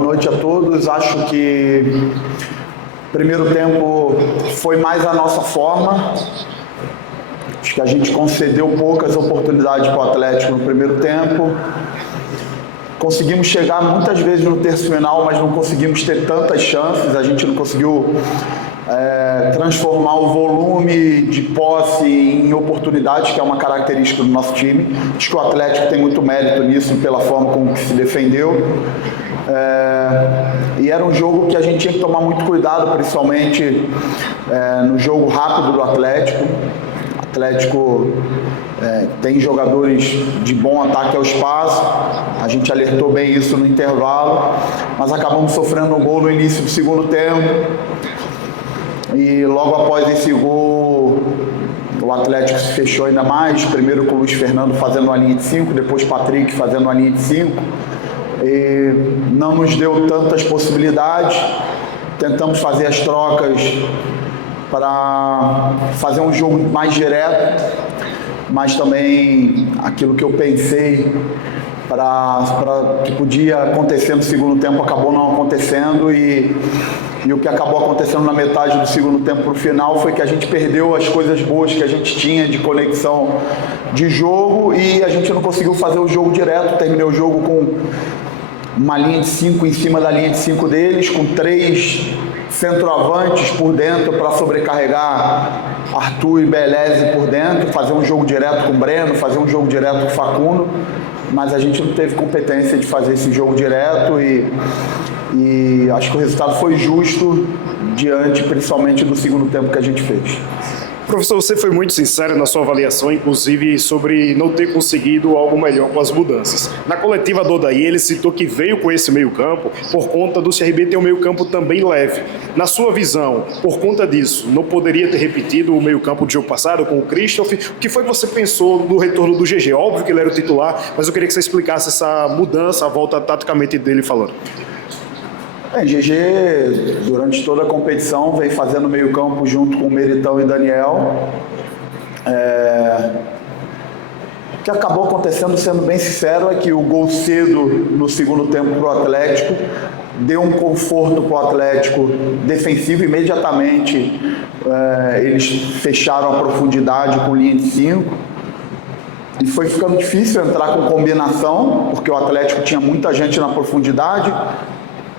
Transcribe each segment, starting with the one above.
Boa noite a todos. Acho que o primeiro tempo foi mais a nossa forma. Acho que a gente concedeu poucas oportunidades para o Atlético no primeiro tempo. Conseguimos chegar muitas vezes no terço final, mas não conseguimos ter tantas chances. A gente não conseguiu transformar o volume de posse em oportunidades, que é uma característica do nosso time. Acho que o Atlético tem muito mérito nisso, pela forma como que se defendeu. E era um jogo que a gente tinha que tomar muito cuidado, principalmente no jogo rápido do Atlético. O Atlético tem jogadores de bom ataque ao espaço, a gente alertou bem isso no intervalo, mas acabamos sofrendo um gol no início do segundo tempo. E logo após esse gol, o Atlético se fechou ainda mais, primeiro com o Luiz Fernando fazendo uma linha de 5, depois Patrick fazendo uma linha de 5. E não nos deu tantas possibilidades. Tentamos fazer as trocas para fazer um jogo mais direto, mas também aquilo que eu pensei que podia acontecer no segundo tempo acabou não acontecendo, e o que acabou acontecendo na metade do segundo tempo para o final foi que a gente perdeu as coisas boas que a gente tinha de conexão de jogo e a gente não conseguiu fazer o jogo direto. Terminei o jogo com uma linha de 5 em cima da linha de 5 deles, com 3 centroavantes por dentro para sobrecarregar Arthur e Beleze por dentro, fazer um jogo direto com o Breno, fazer um jogo direto com o Facundo, mas a gente não teve competência de fazer esse jogo direto e acho que o resultado foi justo diante principalmente do segundo tempo que a gente fez. Professor, você foi muito sincero na sua avaliação, inclusive sobre não ter conseguido algo melhor com as mudanças. Na coletiva do Odair, ele citou que veio com esse meio-campo por conta do CRB ter um meio-campo também leve. Na sua visão, por conta disso, não poderia ter repetido o meio-campo do jogo passado com o Christoph? O que foi que você pensou do retorno do GG? Óbvio que ele era o titular, mas eu queria que você explicasse essa mudança, a volta taticamente dele falando. GG, durante toda a competição, vem fazendo meio campo junto com o Meritão e Daniel. O que acabou acontecendo, sendo bem sincero, é que o gol cedo no segundo tempo para o Atlético deu um conforto para o Atlético defensivo. Imediatamente eles fecharam a profundidade com linha de 5. E foi ficando difícil entrar com combinação, porque o Atlético tinha muita gente na profundidade.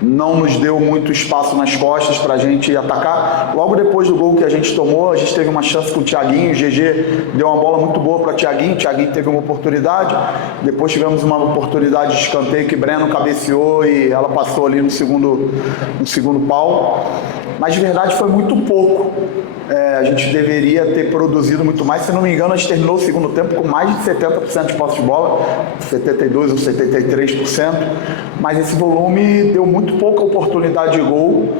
Não nos deu muito espaço nas costas para a gente atacar. Logo depois do gol que a gente tomou, a gente teve uma chance com o Thiaguinho. O GG deu uma bola muito boa para o Thiaguinho teve uma oportunidade. Depois tivemos uma oportunidade de escanteio que Breno cabeceou e ela passou ali no segundo pau. Mas de verdade foi muito pouco. A gente deveria ter produzido muito mais. Se não me engano, a gente terminou o segundo tempo com mais de 70% de posse de bola, 72% ou 73%. Mas esse volume deu muito pouca oportunidade de gol,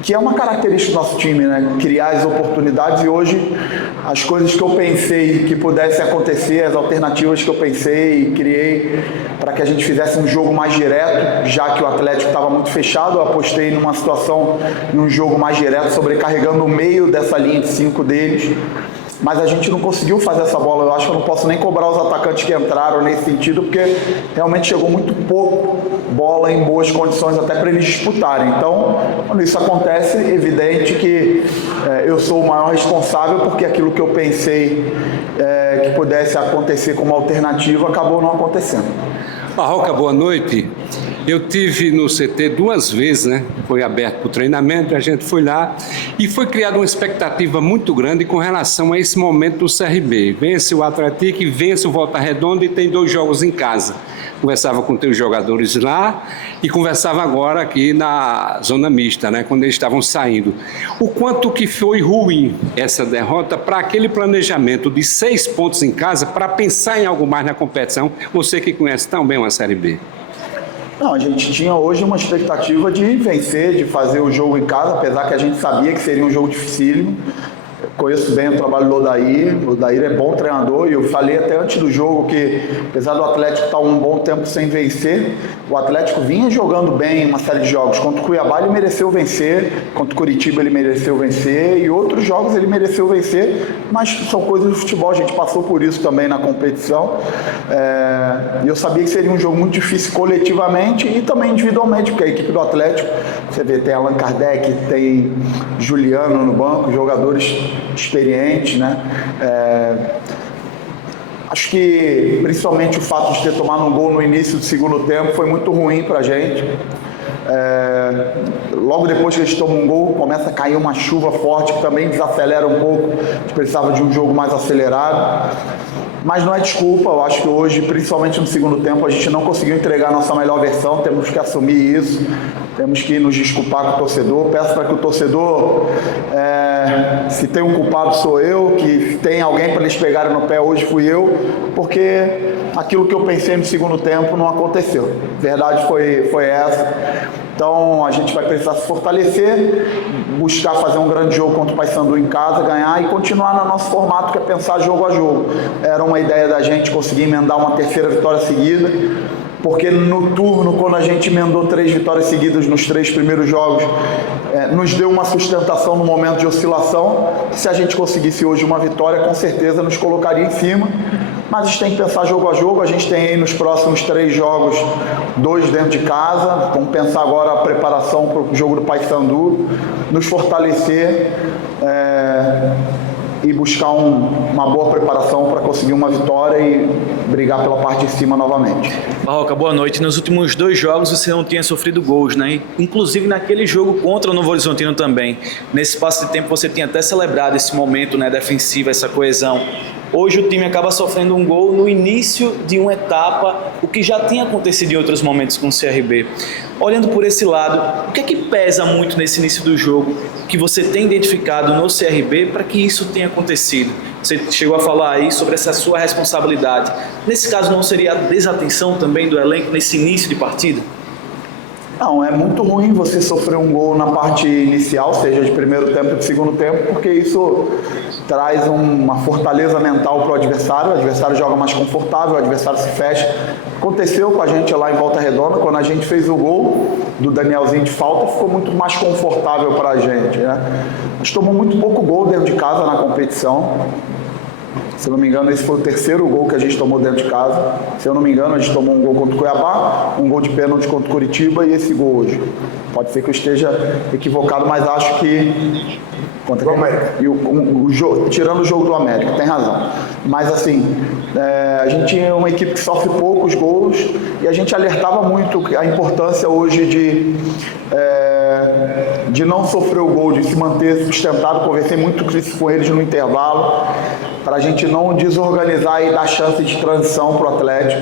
que é uma característica do nosso time, né? Criar as oportunidades. E hoje as coisas que eu pensei que pudessem acontecer, as alternativas que eu pensei e criei para que a gente fizesse um jogo mais direto, já que o Atlético estava muito fechado, eu apostei numa situação, em um jogo mais direto, sobrecarregando o meio dessa linha de 5 deles. Mas a gente não conseguiu fazer essa bola. Eu acho que eu não posso nem cobrar os atacantes que entraram nesse sentido, porque realmente chegou muito pouco bola em boas condições até para eles disputarem. Então, quando isso acontece, é evidente que eu sou o maior responsável, porque aquilo que eu pensei que pudesse acontecer como alternativa acabou não acontecendo. Barroca, boa noite. Eu tive no CT 2 vezes, né? Foi aberto para o treinamento, a gente foi lá e foi criada uma expectativa muito grande com relação a esse momento do CRB. Vence o Atlético, vence o Volta Redonda e tem 2 jogos em casa. Conversava com teus jogadores lá e conversava agora aqui na zona mista, né? Quando eles estavam saindo. O quanto que foi ruim essa derrota para aquele planejamento de 6 pontos em casa para pensar em algo mais na competição, você que conhece tão bem uma Série B. Não, a gente tinha hoje uma expectativa de vencer, de fazer o jogo em casa, apesar que a gente sabia que seria um jogo dificílimo. Conheço bem o trabalho do Odair. O Odair é bom treinador e eu falei até antes do jogo que, apesar do Atlético estar um bom tempo sem vencer, o Atlético vinha jogando bem uma série de jogos. Contra o Cuiabá ele mereceu vencer, contra o Curitiba ele mereceu vencer e outros jogos ele mereceu vencer, mas são coisas do futebol, a gente passou por isso também na competição. E eu sabia que seria um jogo muito difícil coletivamente e também individualmente, porque a equipe do Atlético, você vê, tem Allan Kardec, tem Juliano no banco, jogadores experientes, né? Acho que principalmente o fato de ter tomado um gol no início do segundo tempo foi muito ruim pra gente. Logo depois que eles tomam um gol, começa a cair uma chuva forte que também desacelera um pouco. A gente precisava de um jogo mais acelerado. Mas não é desculpa, eu acho que hoje, principalmente no segundo tempo, a gente não conseguiu entregar a nossa melhor versão, temos que assumir isso, temos que nos desculpar com o torcedor. Peço para que o torcedor, se tem um culpado sou eu, que tem alguém para eles pegarem no pé hoje fui eu, porque aquilo que eu pensei no segundo tempo não aconteceu. A verdade foi essa. Então a gente vai precisar se fortalecer, buscar fazer um grande jogo contra o Paysandu em casa, ganhar e continuar no nosso formato, que é pensar jogo a jogo. Era uma ideia da gente conseguir emendar uma terceira vitória seguida, porque no turno, quando a gente emendou 3 vitórias seguidas nos 3 primeiros jogos, nos deu uma sustentação no momento de oscilação. Se a gente conseguisse hoje uma vitória, com certeza nos colocaria em cima. Mas a gente tem que pensar jogo a jogo. A gente tem aí nos próximos 3 jogos, 2 dentro de casa. Vamos pensar agora a preparação para o jogo do Paysandu, nos fortalecer e buscar uma boa preparação para conseguir uma vitória e brigar pela parte de cima novamente. Barroca, boa noite. Nos últimos 2 jogos você não tinha sofrido gols, né? Inclusive naquele jogo contra o Novo Horizontino também. Nesse espaço de tempo você tinha até celebrado esse momento, né, defensivo, essa coesão. Hoje o time acaba sofrendo um gol no início de uma etapa, o que já tinha acontecido em outros momentos com o CRB. Olhando por esse lado, o que é que pesa muito nesse início do jogo que você tem identificado no CRB para que isso tenha acontecido? Você chegou a falar aí sobre essa sua responsabilidade. Nesse caso, não seria a desatenção também do elenco nesse início de partida? Não, é muito ruim você sofrer um gol na parte inicial, seja de primeiro tempo ou de segundo tempo, porque isso traz uma fortaleza mental para o adversário joga mais confortável, o adversário se fecha. Aconteceu com a gente lá em Volta Redonda, quando a gente fez o gol do Danielzinho de falta, ficou muito mais confortável para a gente, né? A gente tomou muito pouco gol dentro de casa na competição. Se eu não me engano, esse foi o 3º gol que a gente tomou dentro de casa. Se eu não me engano, a gente tomou um gol contra o Cuiabá, um gol de pênalti contra o Curitiba e esse gol hoje. Pode ser que eu esteja equivocado, mas acho que... Contra o América. Tirando o jogo do América, tem razão. Mas assim, a gente é uma equipe que sofre poucos gols e a gente alertava muito a importância hoje de não sofrer o gol, de se manter sustentado. Conversei muito com eles no intervalo, para a gente não desorganizar e dar chance de transição para o Atlético.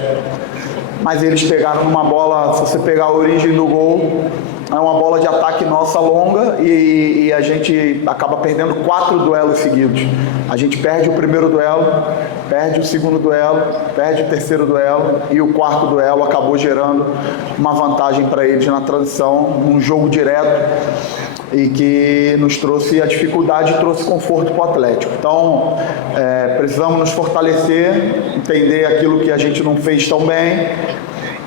Mas eles pegaram numa bola, se você pegar a origem do gol, é uma bola de ataque nossa longa e a gente acaba perdendo 4 duelos seguidos. A gente perde o primeiro duelo, perde o segundo duelo, perde o terceiro duelo e o 4º duelo acabou gerando uma vantagem para eles na transição, num jogo direto e que nos trouxe a dificuldade e trouxe conforto para o Atlético. Então, precisamos nos fortalecer, entender aquilo que a gente não fez tão bem,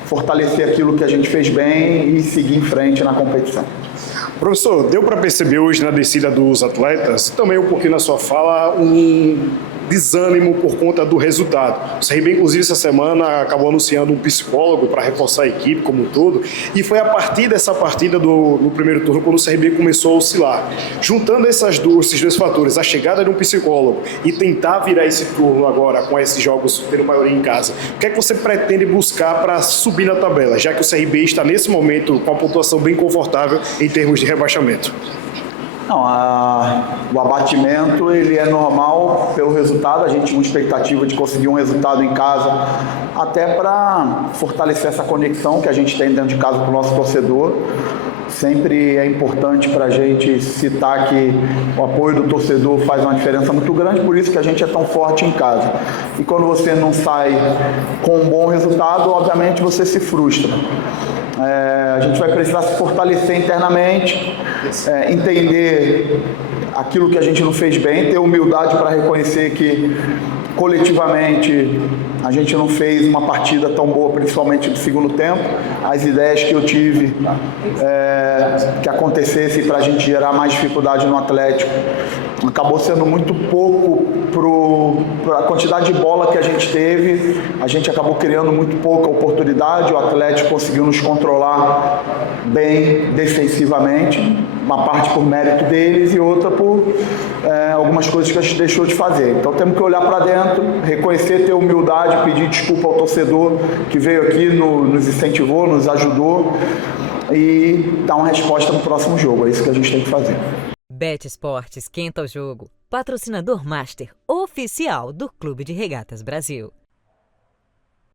fortalecer aquilo que a gente fez bem e seguir em frente na competição. Professor, deu para perceber hoje na descida dos atletas, também um pouquinho na sua fala, um desânimo por conta do resultado. O CRB, inclusive, essa semana acabou anunciando um psicólogo para reforçar a equipe como um todo, e foi a partir dessa partida no primeiro turno quando o CRB começou a oscilar. Juntando esses dois fatores, a chegada de um psicólogo e tentar virar esse turno agora com esses jogos tendo maioria em casa, o que é que você pretende buscar para subir na tabela, já que o CRB está nesse momento com uma pontuação bem confortável em termos de rebaixamento? Não, o abatimento ele é normal pelo resultado. A gente tinha uma expectativa de conseguir um resultado em casa, até para fortalecer essa conexão que a gente tem dentro de casa com o nosso torcedor. Sempre é importante para a gente citar que o apoio do torcedor faz uma diferença muito grande, por isso que a gente é tão forte em casa. E quando você não sai com um bom resultado, obviamente você se frustra. A gente vai precisar se fortalecer internamente, entender aquilo que a gente não fez bem, ter humildade para reconhecer que coletivamente a gente não fez uma partida tão boa, principalmente no segundo tempo. As ideias que eu tive que acontecesse para a gente gerar mais dificuldade no Atlético acabou sendo muito pouco para a quantidade de bola que a gente teve. A gente acabou criando muito pouca oportunidade, o Atlético conseguiu nos controlar bem defensivamente, uma parte por mérito deles e outra por algumas coisas que a gente deixou de fazer. Então temos que olhar para dentro, reconhecer, ter humildade, pedir desculpa ao torcedor que veio aqui, nos incentivou, nos ajudou e dar uma resposta no próximo jogo. É isso que a gente tem que fazer. Bet Esportes esquenta o jogo. Patrocinador Master oficial do Clube de Regatas Brasil.